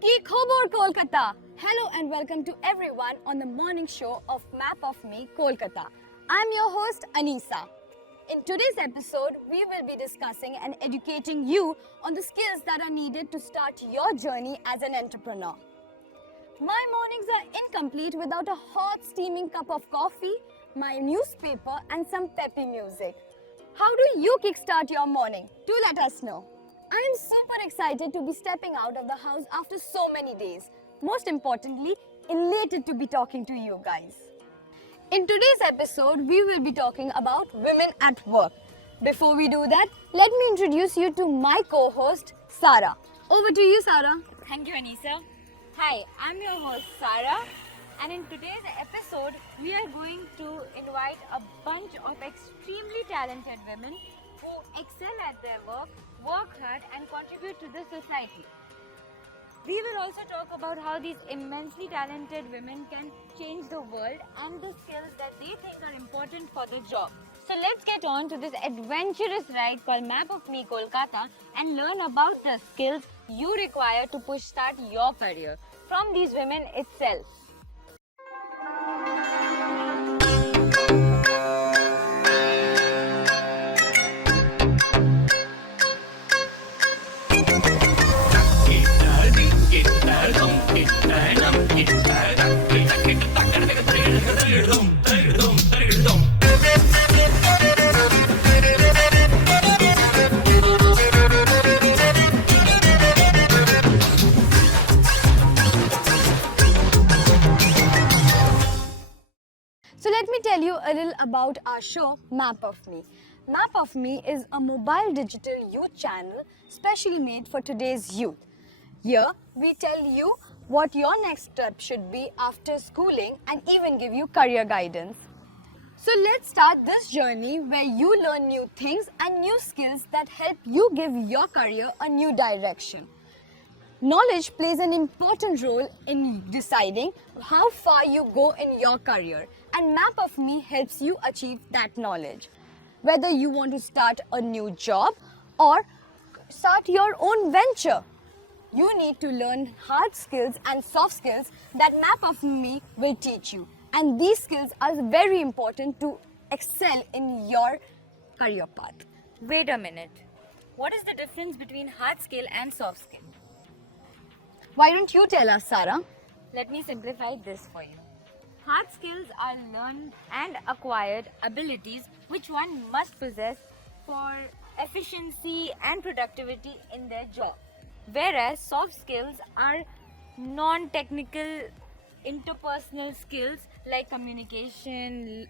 Ki khobor Kolkata. Hello and welcome to everyone on the morning show of Map of Me Kolkata. I'm your host Anisa. In today's episode, we will be discussing and educating you on the skills that are needed to start your journey as an entrepreneur. My mornings are incomplete without a hot steaming cup of coffee, my newspaper and some peppy music. How do you kickstart your morning? Do let us know. I am super excited to be stepping out of the house after so many days. Most importantly, elated to be talking to you guys. In today's episode, we will be talking about women at work. Before we do that, let me introduce you to my co-host, Sara. Over to you, Sara. Thank you, Anisa. Hi, I'm your host, Sara, and in today's episode, we are going to invite a bunch of extremely talented women who excel at their work hard, and contribute to the society. We will also talk about how these immensely talented women can change the world and the skills that they think are important for the job. So let's get on to this adventurous ride called Map of Me Kolkata and learn about the skills you require to push start your career from these women itself. So let me tell you a little about our show, Map of Me. Map of Me is a mobile digital youth channel specially made for today's youth. Here, we tell you what your next step should be after schooling and even give you career guidance. So let's start this journey where you learn new things and new skills that help you give your career a new direction. Knowledge plays an important role in deciding how far you go in your career, and Map of Me helps you achieve that knowledge. Whether you want to start a new job or start your own venture, you need to learn hard skills and soft skills that Map of Me will teach you. And these skills are very important to excel in your career path. Wait a minute. What is the difference between hard skill and soft skill? Why don't you tell us, Sara? Let me simplify this for you. Hard skills are learned and acquired abilities which one must possess for efficiency and productivity in their job. Whereas soft skills are non-technical interpersonal skills like communication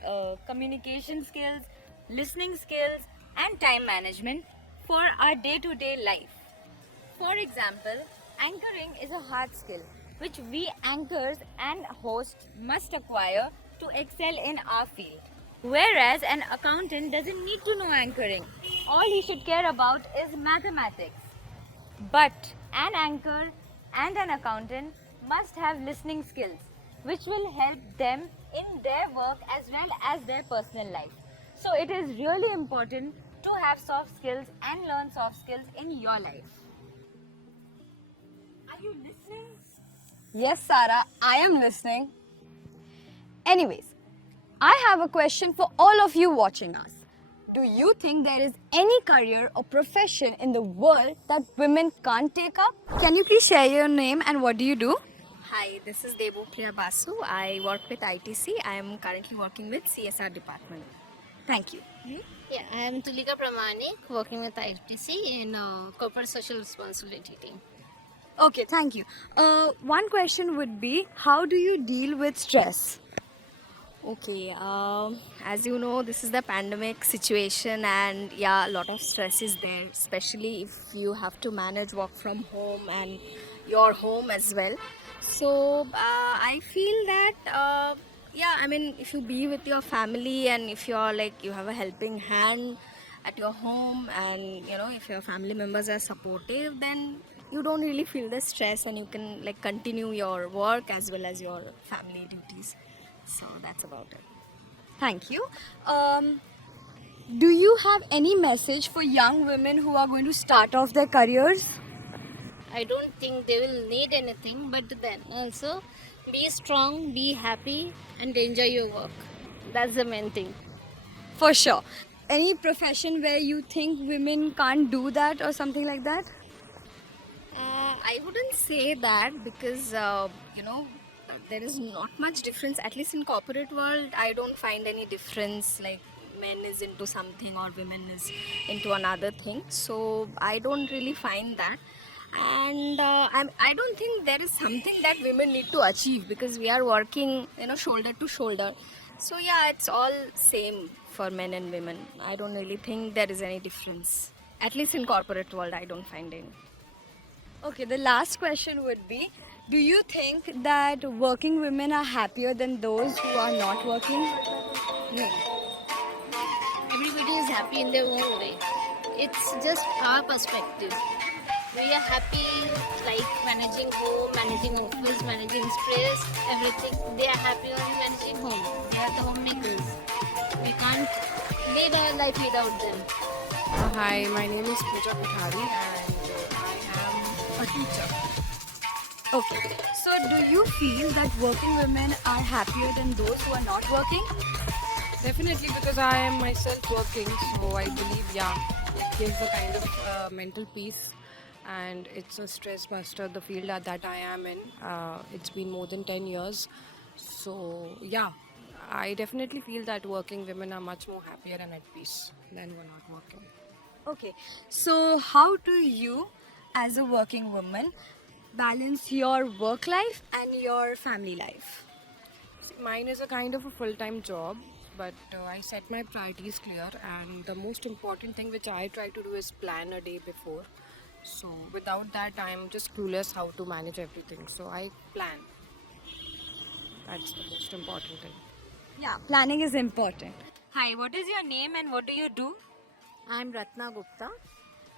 skills, listening skills and time management for our day-to-day life. For example, anchoring is a hard skill which we anchors and hosts must acquire to excel in our field. Whereas an accountant doesn't need to know anchoring. All he should care about is mathematics. But an anchor and an accountant must have listening skills which will help them in their work as well as their personal life. So it is really important to have soft skills and learn soft skills in your life. Are you listening? Yes, Sara, I am listening. Anyways, I have a question for all of you watching us. Do you think there is any career or profession in the world that women can't take up? Can you please share your name and what do you do? Hi, this is Debopriya Basu. I work with ITC. I am currently working with CSR department. Thank you. Yeah, I am Tulika Pramanik, working with ITC in corporate social responsibility team. Okay, thank you. One question would be, how do you deal with stress? Okay, as you know, this is the pandemic situation, and yeah, a lot of stress is there, especially if you have to manage work from home and your home as well. So I feel that if you be with your family and if you're like you have a helping hand at your home, and if your family members are supportive, then you don't really feel the stress and you can like continue your work as well as your family duties. So that's about it. Thank you. Do you have any message for young women who are going to start off their careers? I don't think they will need anything, but then also be strong, be happy, and enjoy your work. That's the main thing. For sure. Any profession where you think women can't do that or something like that? I wouldn't say that because there is not much difference. At least in corporate world, I don't find any difference. Like men is into something or women is into another thing. So I don't really find that. And I don't think there is something that women need to achieve because we are working, shoulder to shoulder. So yeah, it's all same for men and women. I don't really think there is any difference. At least in corporate world, I don't find any. Okay, the last question would be, do you think that working women are happier than those who are not working? No. Everybody is happy in their own way. It's just our perspective. We are happy like managing home, managing office, managing stress, everything. They are happy only managing home. They are the homemakers. We can't live our life without them. Hi, my name is Pooja Kothari and I am a teacher. Okay, so do you feel that working women are happier than those who are not working? Definitely because I am myself working, so I believe, it gives a kind of mental peace and it's a stress buster, the field that I am in. It's been more than 10 years. So, I definitely feel that working women are much more happier and at peace than who are not working. Okay, so how do you, as a working woman, balance your work life and your family life? See, mine is a kind of a full-time job, but I set my priorities clear, and the most important thing which I try to do is plan a day before. So without that, I'm just clueless how to manage everything. So I plan. That's the most important thing. Yeah, planning is important. Hi, what is your name and what do you do? I'm Ratna Gupta.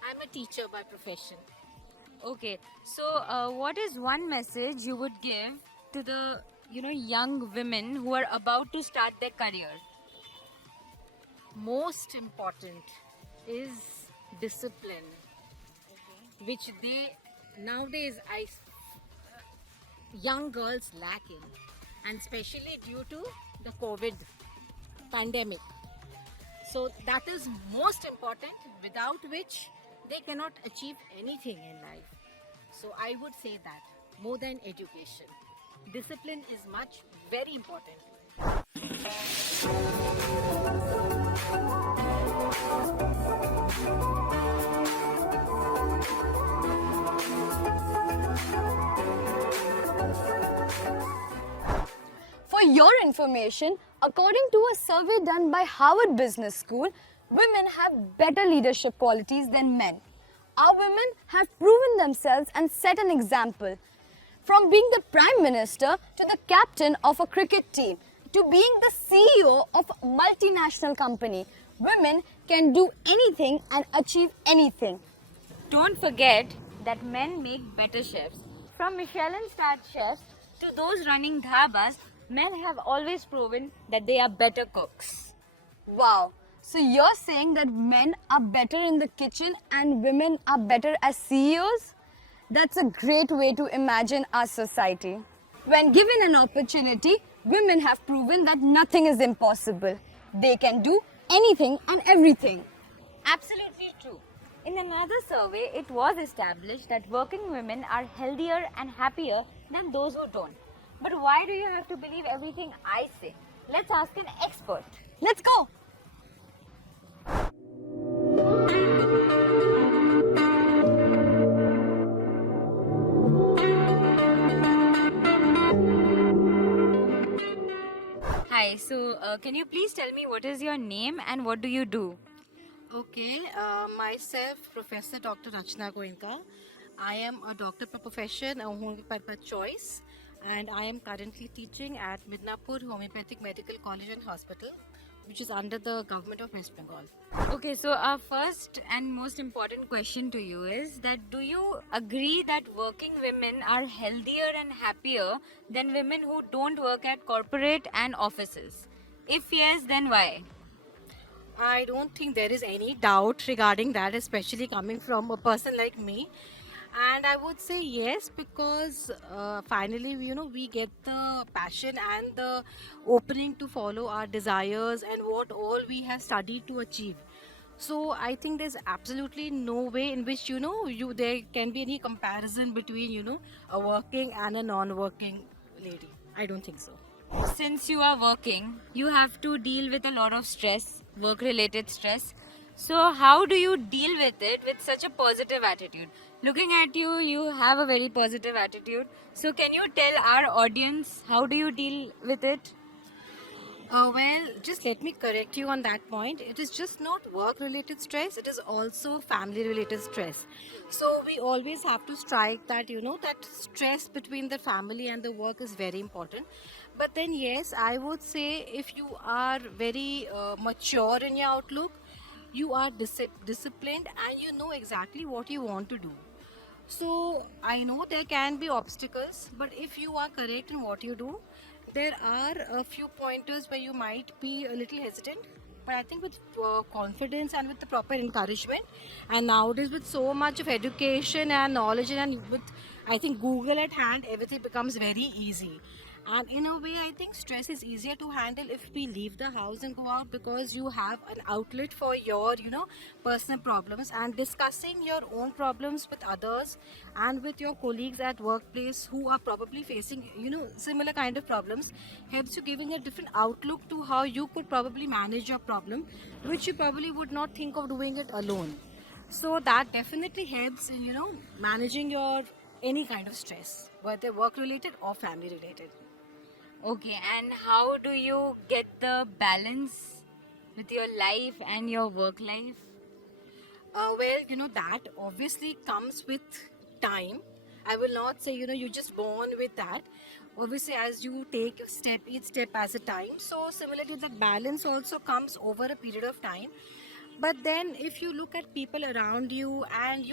I'm a teacher by profession. Okay, so what is one message you would give to the young women who are about to start their career? Most important is discipline, which they nowadays young girls lack in, and especially due to the COVID pandemic. So that is most important, without which they cannot achieve anything in life. So I would say that more than education, discipline is very important. For your information, according to a survey done by Harvard Business School, women have better leadership qualities than men. Our women have proven themselves and set an example. From being the Prime Minister to the captain of a cricket team to being the CEO of a multinational company, women can do anything and achieve anything. Don't forget that men make better chefs. From Michelin-starred chefs to those running dhabas, men have always proven that they are better cooks. Wow. So you're saying that men are better in the kitchen and women are better as CEOs? That's a great way to imagine our society. When given an opportunity, women have proven that nothing is impossible. They can do anything and everything. Absolutely true. In another survey, it was established that working women are healthier and happier than those who don't. But why do you have to believe everything I say? Let's ask an expert. Let's go. Hi, so can you please tell me what is your name and what do you do? Okay, myself, Professor Dr. Rachna Goenka. I am a doctor by profession, a homeopath by choice, and I am currently teaching at Midnapur Homeopathic Medical College and Hospital, which is under the government of West Bengal. Okay, so our first and most important question to you is that do you agree that working women are healthier and happier than women who don't work at corporate and offices? If yes, then why? I don't think there is any doubt regarding that, especially coming from a person like me. And I would say yes, because finally, we get the passion and the opening to follow our desires and what all we have studied to achieve. So I think there's absolutely no way in which you there can be any comparison between a working and a non-working lady. I don't think so. Since you are working, you have to deal with a lot of stress, work related stress. So, how do you deal with it with such a positive attitude? Looking at you, you have a very positive attitude. So, can you tell our audience how do you deal with it? Well, just let me correct you on that point. It is just not work related stress, it is also family related stress. So, we always have to strike that, that stress between the family and the work is very important. But then, yes, I would say if you are very mature in your outlook, you are disciplined and you know exactly what you want to do. So I know there can be obstacles, but if you are correct in what you do, there are a few pointers where you might be a little hesitant. But I think with confidence and with the proper encouragement, and nowadays with so much of education and knowledge, and with I think Google at hand, everything becomes very easy. And in a way, I think stress is easier to handle if we leave the house and go out, because you have an outlet for your, personal problems, and discussing your own problems with others and with your colleagues at workplace who are probably facing, similar kind of problems, helps you giving a different outlook to how you could probably manage your problem, which you probably would not think of doing it alone. So that definitely helps in, managing your any kind of stress, whether work related or family related. Okay, and how do you get the balance with your life and your work life? Well, that obviously comes with time. I will not say, you're just born with that. Obviously, as you take a step, each step as a time. So, similarly, the balance also comes over a period of time. But then, if you look at people around you and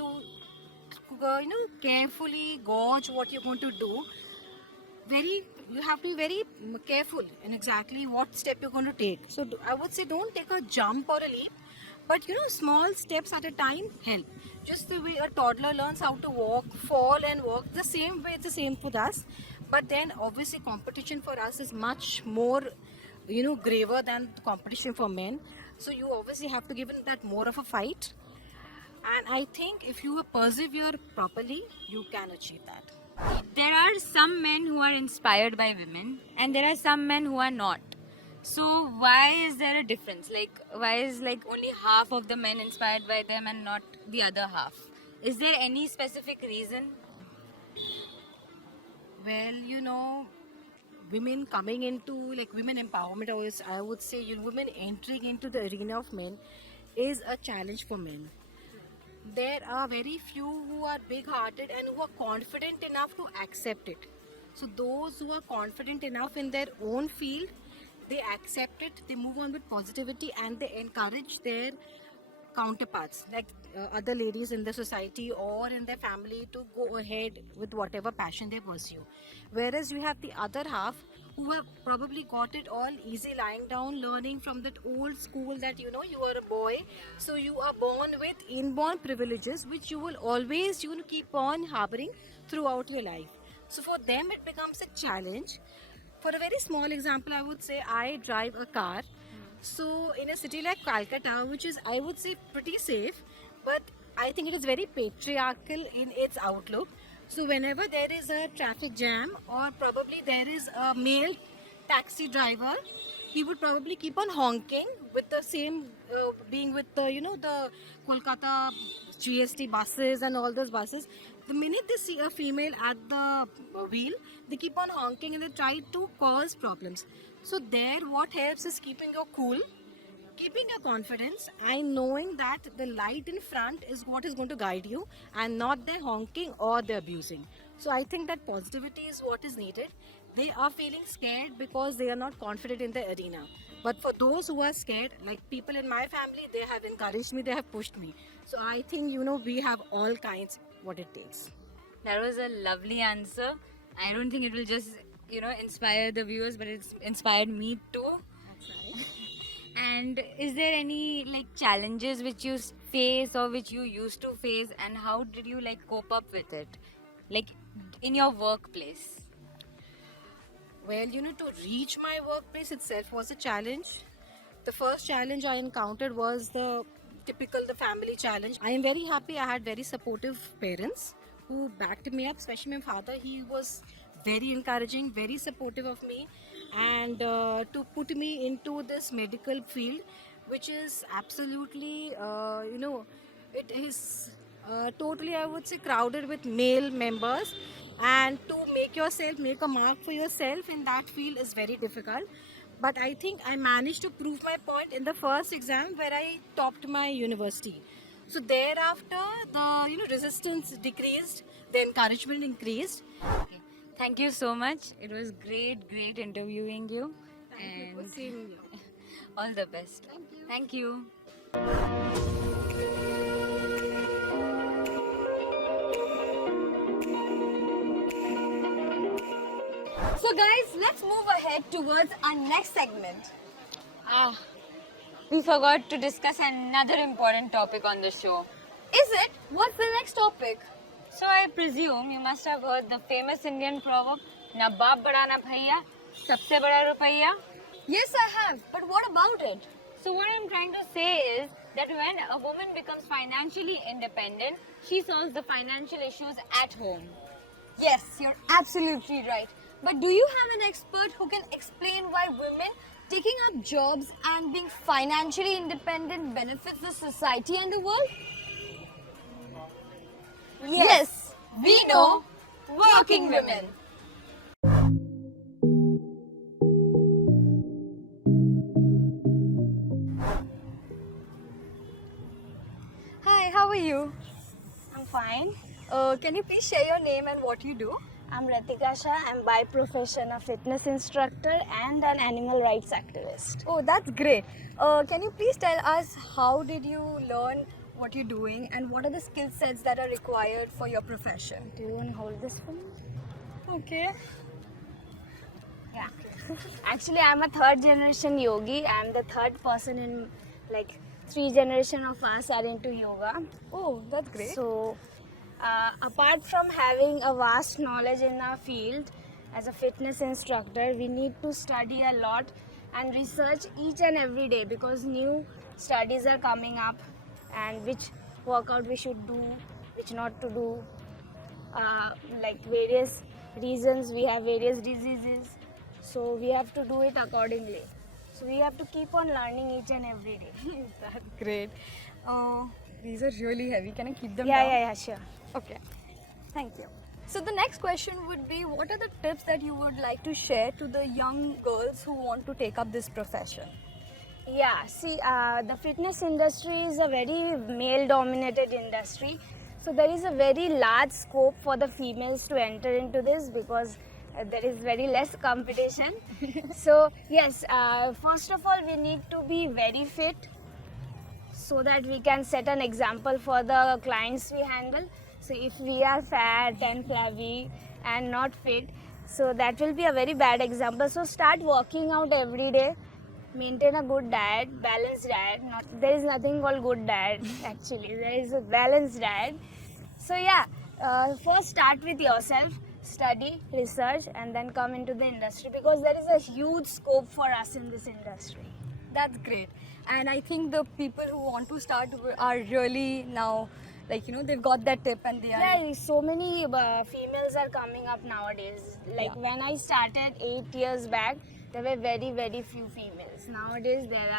carefully gauge what you're going to do, you have to be very careful in exactly what step you're going to take. So I would say don't take a jump or a leap, but small steps at a time help. Just the way a toddler learns how to walk, fall and walk, the same way it's the same with us. But then obviously competition for us is much more graver than the competition for men. So you obviously have to give it that more of a fight. And I think if you persevere properly, you can achieve that. There are some men who are inspired by women, and there are some men who are not. So why is there a difference? Like, why is like only half of the men inspired by them and not the other half? Is there any specific reason? Well, women coming into like women empowerment, or I would say women entering into the arena of men is a challenge for men. There are very few who are big hearted and who are confident enough to accept it. So those who are confident enough in their own field, they accept it, they move on with positivity, and they encourage their counterparts, like other ladies in the society or in their family, to go ahead with whatever passion they pursue. Whereas you have the other half who have probably got it all easy, lying down, learning from that old school that you are a boy, so you are born with inborn privileges which you will always keep on harboring throughout your life. So for them it becomes a challenge. For a very small example, I would say I drive a car. So in a city like Calcutta, which is I would say pretty safe, but I think it is very patriarchal in its outlook. So whenever there is a traffic jam, or probably there is a male taxi driver, he would probably keep on honking with the same being with the the Kolkata GST buses and all those buses. The minute they see a female at the wheel, they keep on honking and they try to cause problems. So there, what helps is keeping your cool, keeping your confidence, and knowing that the light in front is what is going to guide you, and not the honking or the abusing. So I think that positivity is what is needed. They are feeling scared because they are not confident in the arena. But for those who are scared, like people in my family, they have encouraged me, they have pushed me. So I think we have all kinds what it takes. That was a lovely answer. I don't think it will just inspire the viewers, but it's inspired me too. And is there any like challenges which you face or which you used to face, and how did you like cope up with it, like in your workplace? Well, to reach my workplace itself was a challenge. The first challenge I encountered was the family challenge. I am very happy I had very supportive parents who backed me up, especially my father. He was very encouraging, very supportive of me, and to put me into this medical field, which is absolutely, it is totally, I would say, crowded with male members, and to make a mark for yourself in that field is very difficult. But I think I managed to prove my point in the first exam where I topped my university. So thereafter, the resistance decreased, the encouragement increased. Okay. Thank you so much. It was great interviewing you. Thank you for seeing you. All the best. Thank you. So guys, let's move ahead towards our next segment. We forgot to discuss another important topic on the show. Is it? What's the next topic? So I presume you must have heard the famous Indian proverb, "Na baap bada na bhaiya, sabse bada rupaiya." Yes, I have. But what about it? So what I'm trying to say is that when a woman becomes financially independent, she solves the financial issues at home. Yes, you're absolutely right. But do you have an expert who can explain why women taking up jobs and being financially independent benefits the society and the world? Yes, we know working women. Hi, how are you? I'm fine. Can you please share your name and what you do? I'm Ratika Shah. I'm by profession a fitness instructor and an animal rights activist. Oh, that's great. Can you please tell us how did you learn what you're doing and what are the skill sets that are required for your profession? Do you want to hold this for me? Okay. Yeah. Actually, I'm a third generation yogi. I'm the third person in like 3 generation of us are into yoga. Oh, that's great. So, apart from having a vast knowledge in our field, as a fitness instructor, we need to study a lot and research each and every day because new studies are coming up and which workout we should do, which not to do. Like various reasons, we have various diseases, so we have to do it accordingly. So we have to keep on learning each and every day. That's great. These are really heavy. Can I keep them Yeah, down? yeah, sure. Okay. Thank you. So the next question would be, what are the tips that you would like to share to the young girls who want to take up this profession? Yeah, see, the fitness industry is a very male dominated industry. So there is a very large scope for the females to enter into this because there is very less competition. So yes, first of all, we need to be very fit so that we can set an example for the clients we handle. So if we are fat and flabby and not fit, so that will be a very bad example. So start working out every day. Maintain a good diet, balanced diet. There is nothing called good diet actually. There is a balanced diet. So yeah, first start with yourself, study, research, and then come into the industry because there is a huge scope for us in this industry. That's great. And I think the people who want to start are really now, like, they've got that tip and they are... Yeah, so many females are coming up nowadays. Like when I started 8 years back, there were very, very few females. Nowadays, there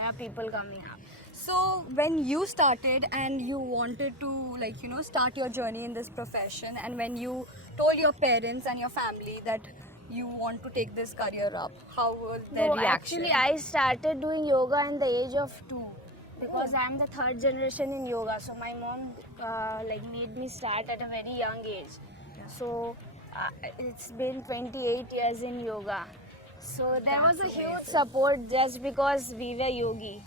are people coming up. So when you started and you wanted to start your journey in this profession, and when you told your parents and your family that you want to take this career up, how was their reaction? Actually, I started doing yoga in the age of 2 because I'm the third generation in yoga. So my mom made me start at a very young age. So it's been 28 years in yoga. So there was a huge support just because we were yogi.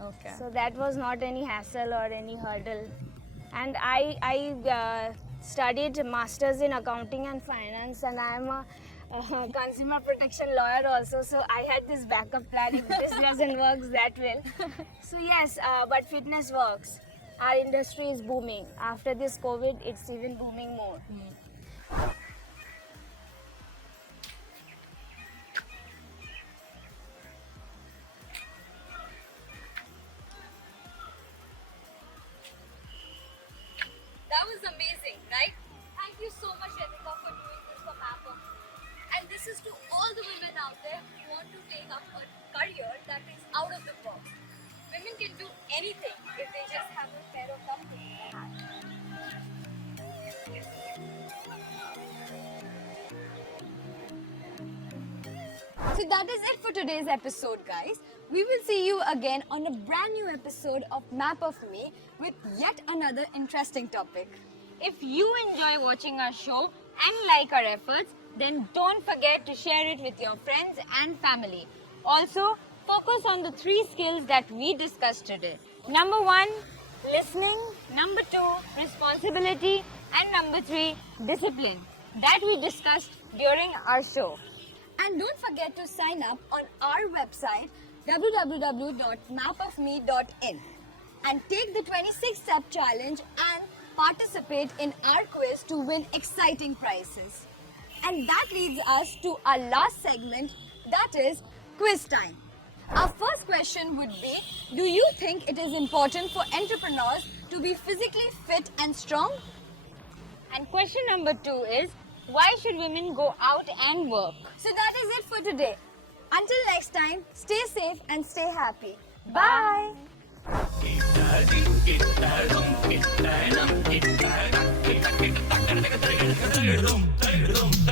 Okay. So that was not any hassle or any hurdle. And I studied masters in accounting and finance, and I am a consumer protection lawyer also, so I had this backup plan if this doesn't work that well. So yes, but fitness works. Our industry is booming. After this COVID, it's even booming more. That was amazing, right? Thank you so much, Radhika, for doing this for Map of Me. And this is to all the women out there who want to take up a career that is out of the box. Women can do anything if they just have a pair of thumbs in their hand. So that is it for today's episode, guys. We will see you again on a brand new episode of Map of Me with yet another interesting topic. If you enjoy watching our show and like our efforts, then don't forget to share it with your friends and family. Also, focus on the 3 skills that we discussed today. Number 1, listening. Number 2, responsibility. And number 3, discipline. That we discussed during our show. And don't forget to sign up on our website www.mapofme.in and take the 26-step challenge and participate in our quiz to win exciting prizes. And that leads us to our last segment, that is quiz time. Our first question would be, do you think it is important for entrepreneurs to be physically fit and strong? And question number 2 is, why should women go out and work? So that is it for today. Until next time, stay safe and stay happy. Bye. Bye.